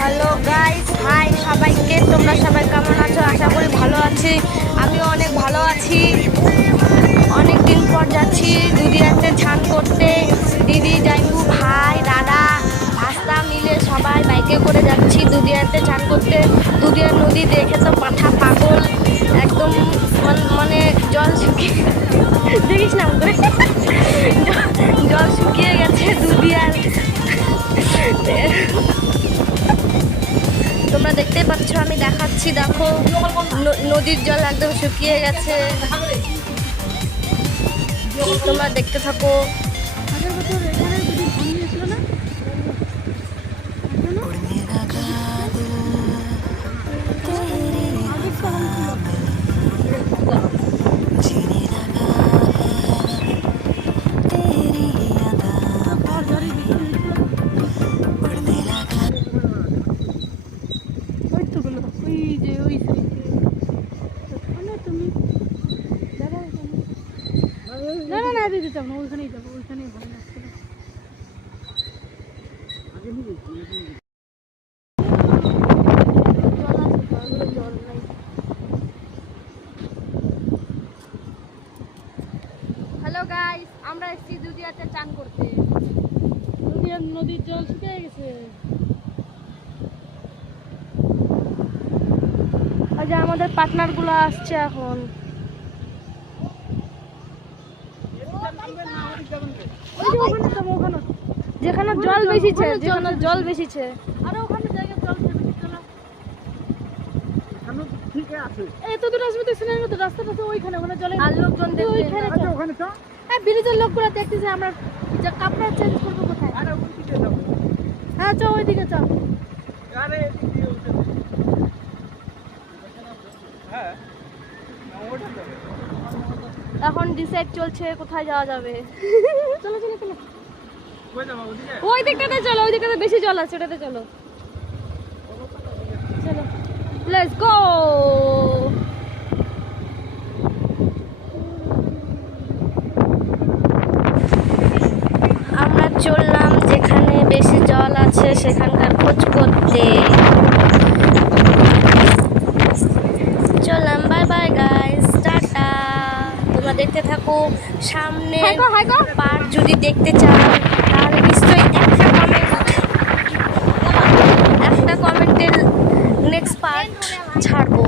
Hello guys, high সবাইকে। তোমরা সবাই কেমন আছো? আশা করি ভালো আছি। আমিও অনেক ভালো আছি। অনেক দিন পর যাচ্ছি দুদিয়াতে স্নান করতে। দিদি, জাইবু, ভাই, দাদা, ভাস্তা মিলে সবাই বাইকে করে যাচ্ছি দুদিয়াতে স্নান করতে। দুদিয়ার নদী দেখে তো মাথা পাগল একদম। মানে জল শুকিয়ে দেখিস না করে জল শুকিয়ে গেছে দুদিয়ার। তোমরা দেখতেই পাচ্ছ, আমি দেখাচ্ছি, দেখো নদীর জল একদম শুকিয়ে গেছে। তোমরা দেখতে থাকো। না দিদি যাব না, ওইখানেই যাবো, ওইখানেই ভালো লাগছে। হ্যালো গাইস, আমরা এসেছি দুদিয়াতে চান করতে। দুদিয়ার নদীর জল শুকিয়ে গেছে। ওই যে আমাদের পার্টনার গুলো আসছে এখন। যেখানে জল বেশিছে, যেখানে জল বেশিছে। আরে ওখানে জায়গা জল বেশি চলা। এখানে ঠিক আছে। এই তো দূর আসবে তো সিনেমার মতো রাস্তাটা তো ওইখানে, ওখানে জলে আর লোকজন দেখতে ওইখানে। আচ্ছা ওখানে তো হ্যাঁ, ব্রিজের লোকগুলো দেখতেছে। আমরা যে কাপড় চেঞ্জ করব কোথায়? আরে ওইদিকে যাও। হ্যাঁ চল ওইদিকে চল। আরে এদিকে ওটা। হ্যাঁ এখন ডিসাইড চলছে কোথায় যাওয়া যাবে। চলো চলো চলো। ওই দিকটাতে চলো, ওই দিকটাতে বেশি জল আছে, ওটাতে চলো। চলো, লেটস গো। আমরা চললাম যেখানে বেশি জল আছে সেখানকার খোঁজ করতে। চললাম, বাই বাই গাইস, টাটা। তোমরা দেখতে থাকো। সামনে পার্ট যদি দেখতে চাও তাহলে নিশ্চয়ই একটা কমেন্টের নেক্সট পার্ট ছাড়বো।